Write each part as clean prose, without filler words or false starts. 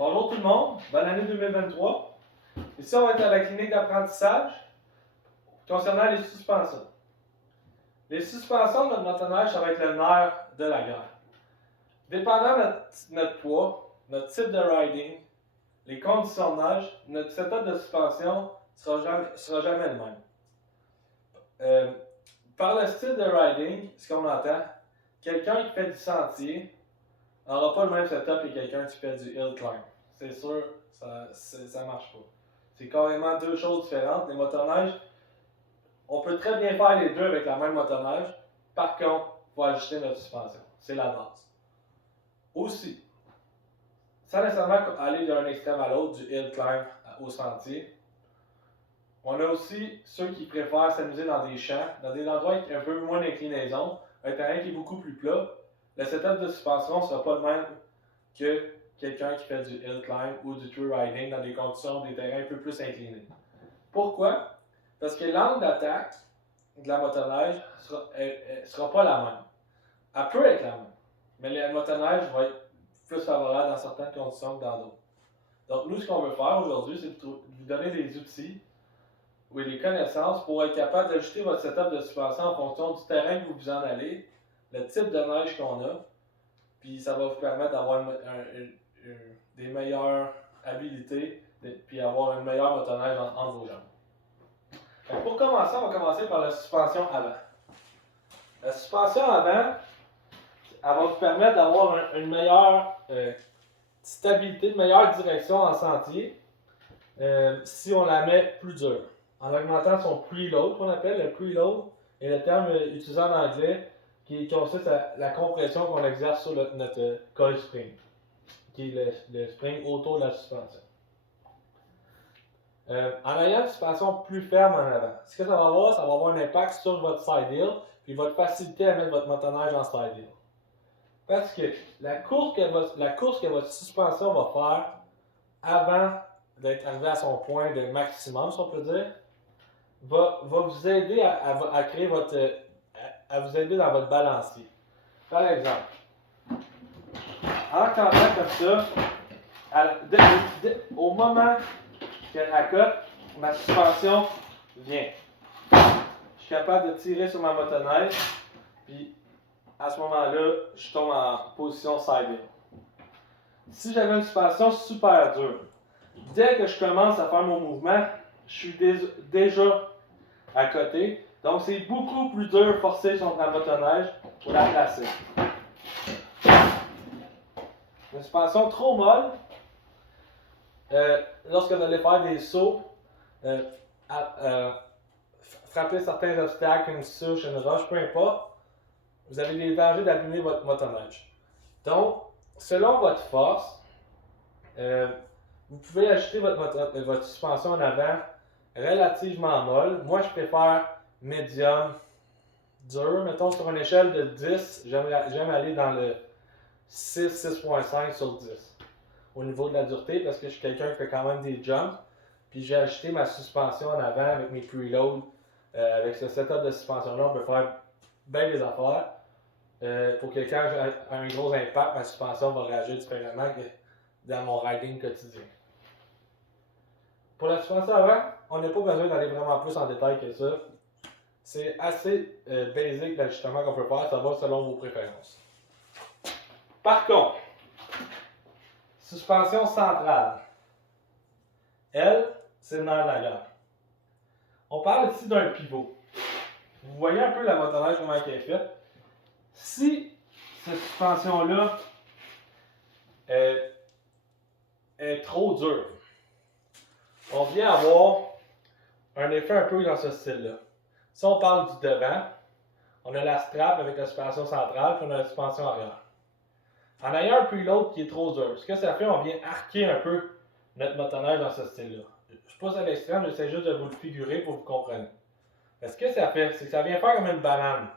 Bonjour tout le monde, bonne année 2023. Ici, on va être à la clinique d'apprentissage concernant les suspensions. Les suspensions de notre motoneige, ça va être le nerf de la guerre. Dépendant de notre poids, notre type de riding, les conditions de neige, notre setup de suspension ne sera jamais le même. Par le style de riding, ce qu'on entend, quelqu'un qui fait du sentier n'aura pas le même setup que quelqu'un qui fait du hill climb. C'est sûr, ça marche pas. C'est carrément deux choses différentes. Les motoneiges, on peut très bien faire les deux avec la même motoneige. Par contre, il faut ajuster notre suspension. C'est la base. Aussi, sans nécessairement aller d'un extrême à l'autre, du hill climb au sentier, on a aussi ceux qui préfèrent s'amuser dans des champs, dans des endroits avec un peu moins d'inclinaison, un terrain qui est beaucoup plus plat. Le setup de suspension ne sera pas le même que quelqu'un qui fait du hill climb ou du tree riding dans des conditions, des terrains un peu plus inclinés. Pourquoi? Parce que l'angle d'attaque de la motoneige ne sera pas la même. Elle peut être la même, mais la motoneige va être plus favorable dans certaines conditions que dans d'autres. Donc nous, ce qu'on veut faire aujourd'hui, c'est de vous donner des outils ou des connaissances pour être capable d'ajuster votre setup de suspension en fonction du terrain que vous en allez, le type de neige qu'on a, puis ça va vous permettre d'avoir des meilleures habilités, puis avoir une meilleure motoneige entre vos jambes. Donc pour commencer, on va commencer par la suspension avant. La suspension avant, elle va vous permettre d'avoir une meilleure stabilité, une meilleure direction en sentier si on la met plus dure. En augmentant son preload, qu'on appelle le preload, est le terme utilisé en anglais qui consiste à la compression qu'on exerce sur notre coil spring, qui est le spring autour de la suspension. En ayant une suspension plus ferme en avant, ce que ça va avoir un impact sur votre side hill, puis votre facilité à mettre votre motoneige en side hill. Parce que la course que votre suspension va faire avant d'être arrivé à son point de maximum, si on peut dire, va vous aider à créer à vous aider dans votre balancier. Par exemple, en campant comme ça, au moment qu'elle accote, ma suspension vient. Je suis capable de tirer sur ma motoneige, puis à ce moment-là, je tombe en position side hill. Si j'avais une suspension super dure, dès que je commence à faire mon mouvement, je suis déjà à côté. Donc c'est beaucoup plus dur de forcer sur ma motoneige pour la placer. Une suspension trop molle, lorsque vous allez faire des sauts, frapper certains obstacles, une souche, une roche, peu importe, vous avez des dangers d'abîmer votre motoneige. Donc, selon votre force, vous pouvez ajuster votre suspension en avant relativement molle. Moi, je préfère médium, dur. Mettons, sur une échelle de 10, j'aime aller dans le 6, 6.5 sur 10 au niveau de la dureté parce que je suis quelqu'un qui fait quand même des jumps. Puis j'ai ajusté ma suspension en avant avec mes preloads. Avec ce setup de suspension-là, on peut faire bien des affaires. Pour que quand j'ai un gros impact, ma suspension va réagir différemment que dans mon riding quotidien. Pour la suspension avant, on n'a pas besoin d'aller vraiment plus en détail que ça. C'est assez basique l'ajustement qu'on peut faire, ça va selon vos préférences. Par contre, suspension centrale. Elle, c'est le nerf de la guerre. On parle ici d'un pivot. Vous voyez un peu la motoneige, comment elle est faite. Si cette suspension-là est trop dure, on vient avoir un effet un peu dans ce style-là. Si on parle du devant, on a la strap avec la suspension centrale, puis on a la suspension arrière. En ayant un preload qui est trop dur, ce que ça fait, on vient arquer un peu notre motoneige dans ce style-là. Je pousse à l'extrême, j'essaie juste de vous le figurer pour que vous compreniez. Ce que ça fait, c'est que ça vient faire comme une banane.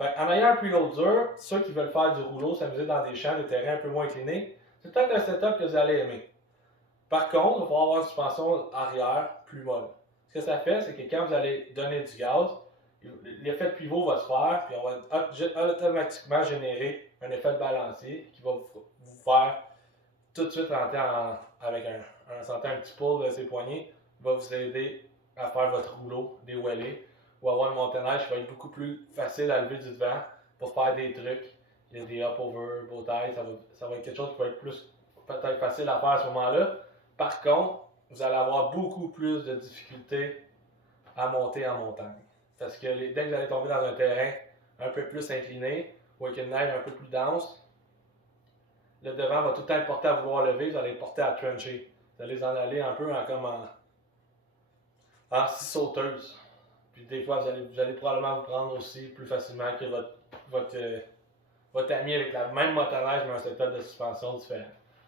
En ayant un preload dur, ceux qui veulent faire du rouleau, s'amuser dans des champs, des terrains un peu moins inclinés, c'est peut-être un setup que vous allez aimer. Par contre, il va falloir avoir une suspension arrière plus molle. Ce que ça fait, c'est que quand vous allez donner du gaz, l'effet de pivot va se faire, puis on va automatiquement générer un effet de balancier qui va vous faire tout de suite rentrer avec sentir un petit pull de ses poignets, va vous aider à faire votre rouleau, des wheelies, ou avoir une montée-neige qui va être beaucoup plus facile à lever du devant pour faire des trucs. Il y a des up-over, bow tie, ça va être quelque chose qui va être plus peut-être facile à faire à ce moment-là. Par contre, vous allez avoir beaucoup plus de difficultés à monter en montagne. Parce que dès que vous allez tomber dans un terrain un peu plus incliné ou avec une neige un peu plus dense, le devant va tout le temps être porté à vouloir lever, vous allez être porté à trencher. Vous allez en aller un peu en scie sauteuse. Puis des fois, vous allez probablement vous prendre aussi plus facilement que votre ami avec la même motoneige mais un setup de suspension différent.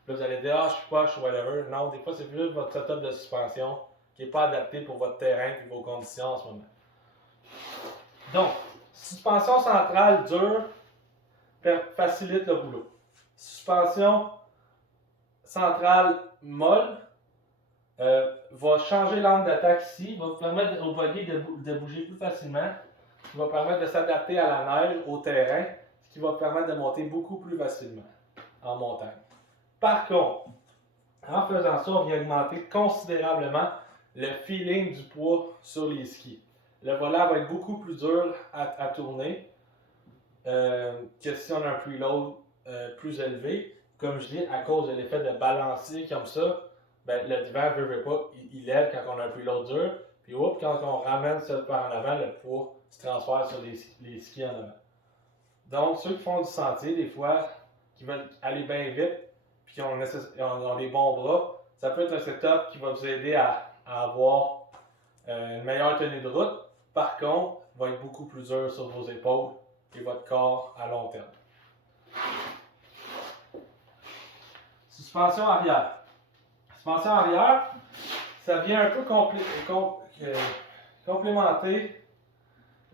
Là, vous allez dire, ah, je suis poche ou whatever. Non, des fois, c'est plus votre setup de suspension qui n'est pas adapté pour votre terrain et vos conditions en ce moment. Donc, suspension centrale dure facilite le boulot. Suspension centrale molle va changer l'angle d'attaque ici, va vous permettre au buggy de bouger plus facilement, qui va permettre de s'adapter à la neige, au terrain, ce qui va permettre de monter beaucoup plus facilement en montagne. Par contre, en faisant ça, on vient augmenter considérablement le feeling du poids sur les skis. Le volant va être beaucoup plus dur à tourner que si on a un preload plus élevé. Comme je dis, à cause de l'effet de balancer comme ça, ben, le divan ne veut pas, il lève quand on a un preload dur. Puis quand on ramène ça par en avant, le poids se transfère sur les skis en avant. Donc, ceux qui font du sentier, des fois, qui veulent aller bien vite, puis qui ont des bons bras, ça peut être un setup qui va vous aider à avoir une meilleure tenue de route. Par contre, il va être beaucoup plus dur sur vos épaules et votre corps à long terme. Suspension arrière. Suspension arrière, ça vient un peu complémenter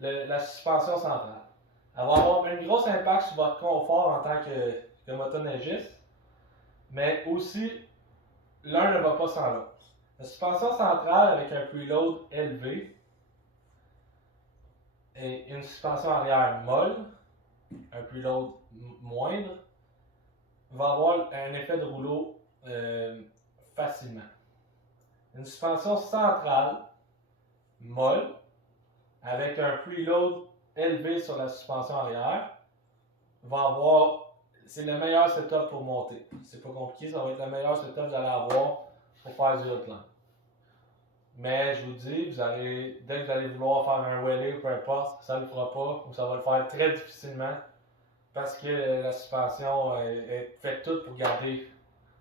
la suspension centrale. Elle va avoir un gros impact sur votre confort en tant que motoneigiste, mais aussi, l'un ne va pas sans l'autre. La suspension centrale avec un preload élevé et une suspension arrière molle, un preload moindre, va avoir un effet de rouleau facilement. Une suspension centrale molle avec un preload élevé sur la suspension arrière va avoir, c'est le meilleur setup pour monter. C'est pas compliqué, ça va être le meilleur setup que vous allez avoir pour faire du upland. Mais je vous dis, dès que vous allez vouloir faire un wheelie ou peu importe, ça ne le fera pas ou ça va le faire très difficilement parce que la suspension est faite toute pour garder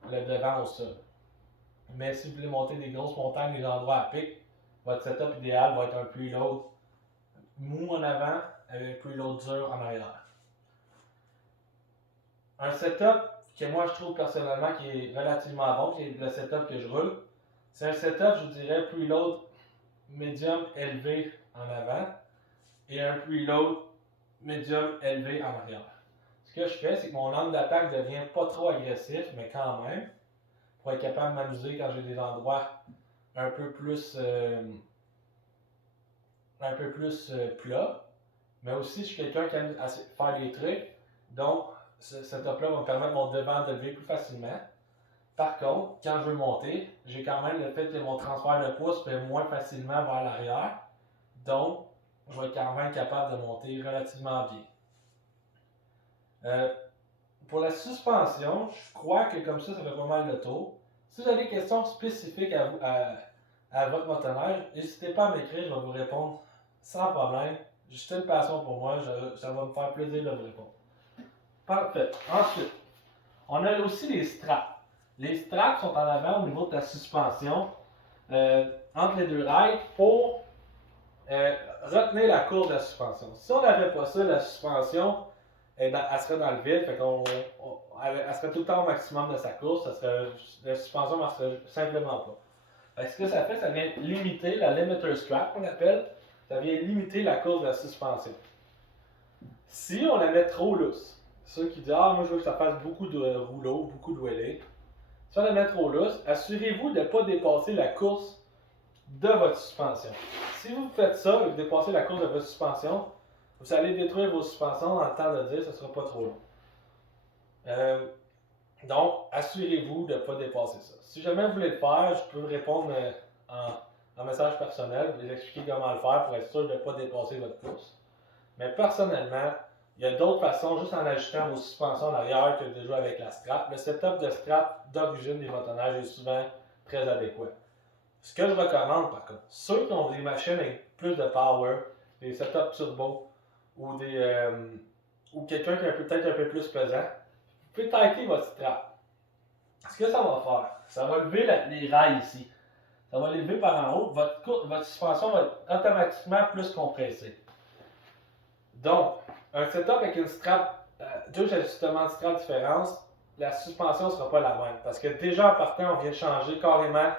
le devant au sol. Mais si vous voulez monter des grosses montagnes, des endroits à pic, votre setup idéal va être un preload mou en avant avec un preload dur en arrière. Un setup que moi je trouve personnellement qui est relativement bon, qui est le setup que je roule, c'est un setup, je vous dirais, preload médium élevé en avant et un preload médium élevé en arrière. Ce que je fais, c'est que mon angle d'attaque ne devient pas trop agressif, mais quand même, pour être capable de m'amuser quand j'ai des endroits un peu plus plats. Mais aussi, je suis quelqu'un qui aime faire des trucs, donc ce setup-là va me permettre mon devant de lever plus facilement. Par contre, quand je veux monter, j'ai quand même le fait que mon transfert de poids se fait moins facilement vers l'arrière. Donc, je vais être quand même capable de monter relativement bien. Pour la suspension, je crois que comme ça fait pas mal le tour. Si vous avez des questions spécifiques à votre motoneige, n'hésitez pas à m'écrire, je vais vous répondre sans problème. J'ai une passion pour moi, ça va me faire plaisir de vous répondre. Parfait. Ensuite, on a aussi les straps. Les straps sont en avant au niveau de la suspension entre les deux rails pour retenir la courbe de la suspension. Si on n'avait pas ça, la suspension elle serait dans le vide, elle serait tout le temps au maximum de sa course, la suspension ne marcherait simplement pas. Ce que ça fait, ça vient limiter la limiter strap qu'on appelle, ça vient limiter la course de la suspension. Si on la met trop lousse, ceux qui disent moi je veux que ça fasse beaucoup de rouleaux, beaucoup de wheelies, si on la met trop lousse, assurez-vous de ne pas dépasser la course de votre suspension. Si vous faites ça et vous dépassez la course de votre suspension, vous allez détruire vos suspensions dans le temps de dire, ce ne sera pas trop long. Donc, assurez-vous de ne pas dépasser ça. Si jamais vous voulez le faire, je peux vous répondre en message personnel, vous expliquer comment le faire pour être sûr de ne pas dépasser votre course. Mais personnellement, il y a d'autres façons, juste en ajustant vos suspensions en arrière que de jouer avec la strap. Le setup de strap d'origine des motoneiges est souvent très adéquat. Ce que je recommande par contre, ceux qui ont des machines avec plus de power, des setups turbo ou ou quelqu'un qui est peut-être un peu plus pesant, vous pouvez tighter votre strap. Ce que ça va faire, ça va lever les rails ici. Ça va les lever par en haut. Votre suspension va être automatiquement plus compressée. Donc, un setup avec une strap, deux ajustements de strap différents, la suspension ne sera pas la même. Parce que déjà en partant, on vient changer carrément.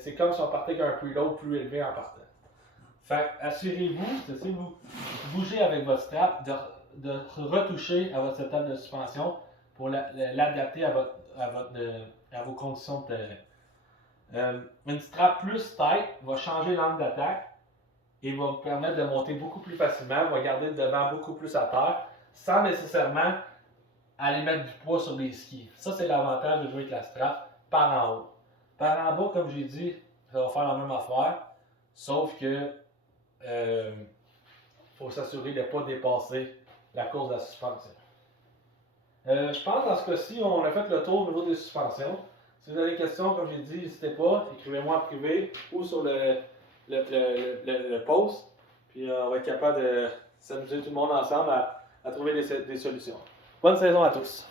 C'est comme si on partait avec un preload plus élevé en partant. Fait assurez-vous, si vous bougez avec votre strap, de retoucher à votre setup de suspension pour l'adapter à vos conditions de terrain. Une strap plus tight va changer l'angle d'attaque et va vous permettre de monter beaucoup plus facilement, va garder le devant beaucoup plus à terre, sans nécessairement aller mettre du poids sur les skis. Ça, c'est l'avantage de jouer avec la strap par en haut. Par en bas, comme j'ai dit, ça va faire la même affaire, sauf que faut s'assurer de ne pas dépasser la course de la suspension. Je pense dans ce cas-ci, on a fait le tour au niveau des suspensions. Si vous avez des questions, comme j'ai dit, n'hésitez pas, écrivez-moi en privé ou sur le post. Puis on va être capable de s'amuser tout le monde ensemble à trouver des solutions. Bonne saison à tous!